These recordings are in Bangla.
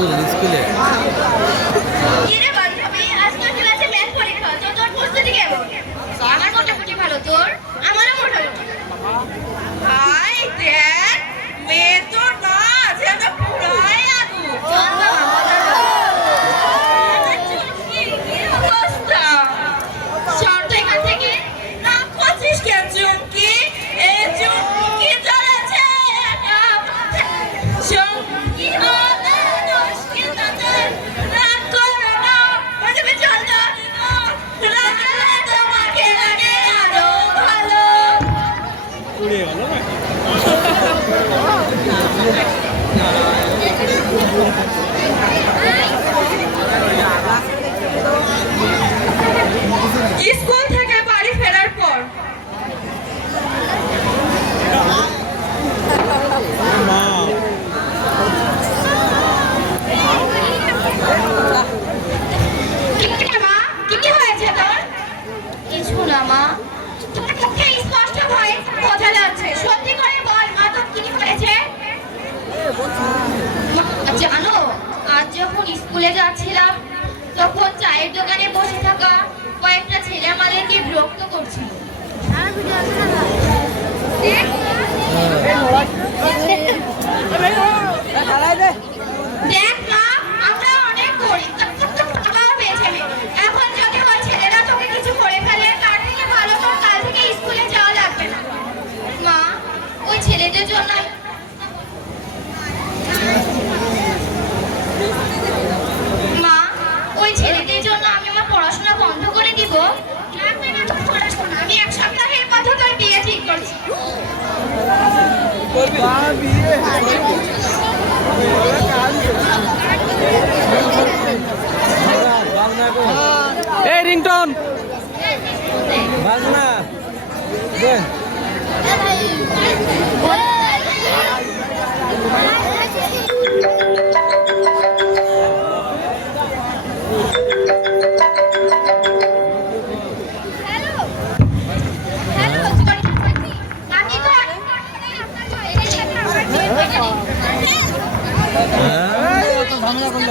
ফুল স্কুলে স্কুলে যাচ্ছিলাম, তখন চায়ের দোকানে বসে থাকা কয়েকটা ছেলে আমাদেরকে বিরক্ত করছিল। দেখ এখন যদি ছেলেরা তোকে কিছু করে ফেলে, তার থেকে ভালো থেকে স্কুলে যাওয়া লাগবে না। মা, ওই ছেলেদের জন্য এই রিংটন। বাজনা।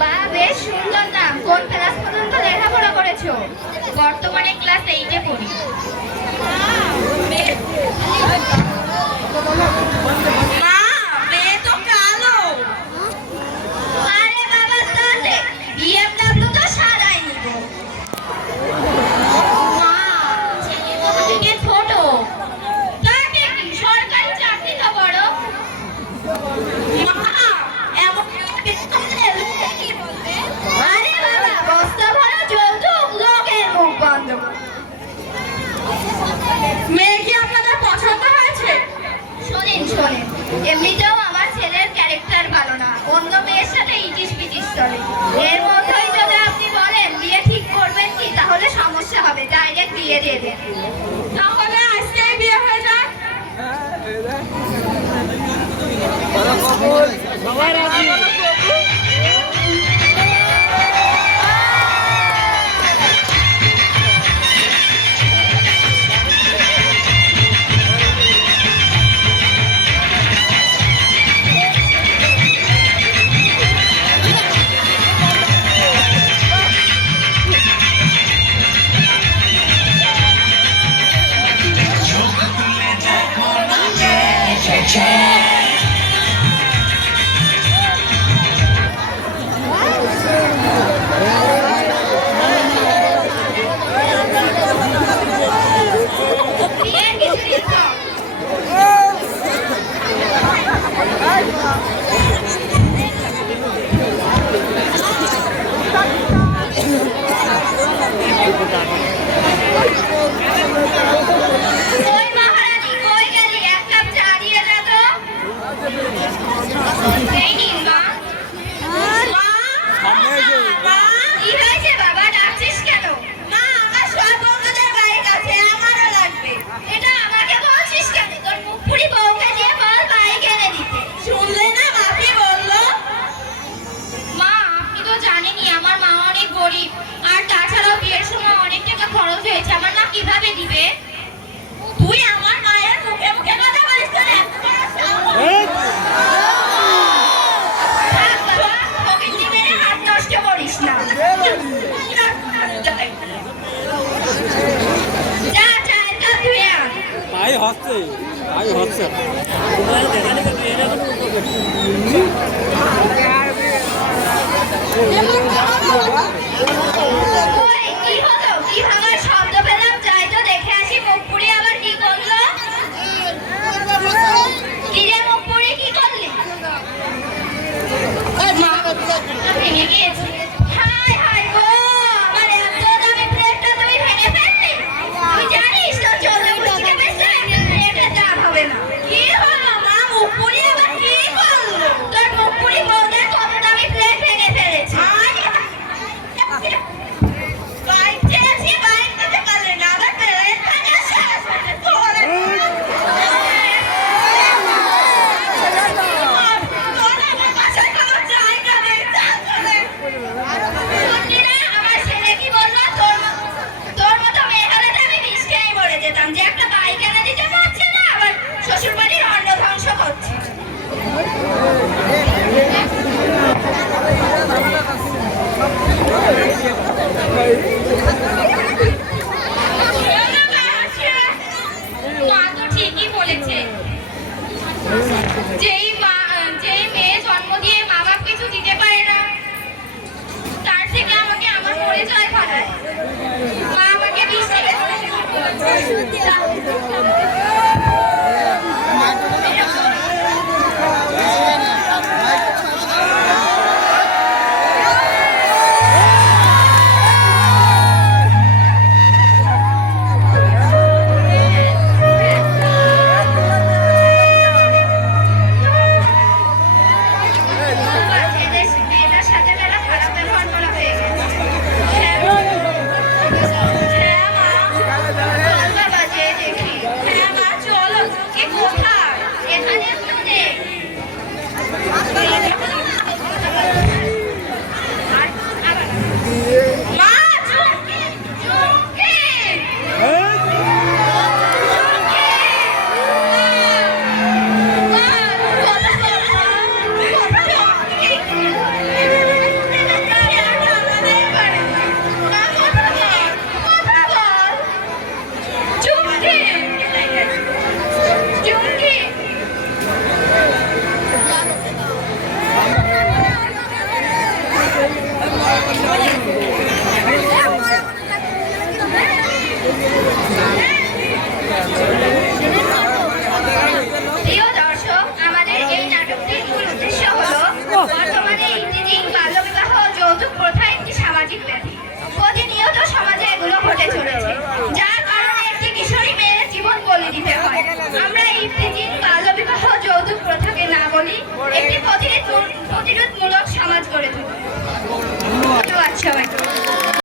বা বেশ সুন্দর নাম কোন ক্লাস পর্যন্ত লেখাপড়া করেছ? বর্তমানে ক্লাস এইটে পড়ি। মা এমনিতেও আমার ছেলের ক্যারেক্টার ভালো না অন্য মেয়ের সাথে ইটিস পিটিস চলে এর মধ্যেই যদি আপনি বলেন বিয়ে ঠিক করবেন কি তাহলে সমস্যা হবে ডাইরেক্ট বিয়ে দিয়ে দেন তাহলে আজকে বিয়ে হয়ে যাক সবাই রাজি হচ্ছে? তাই হচ্ছে। প্রতিরোধমূলক সমাজ গড়ে তুলি আচ্ছা সবাইকে।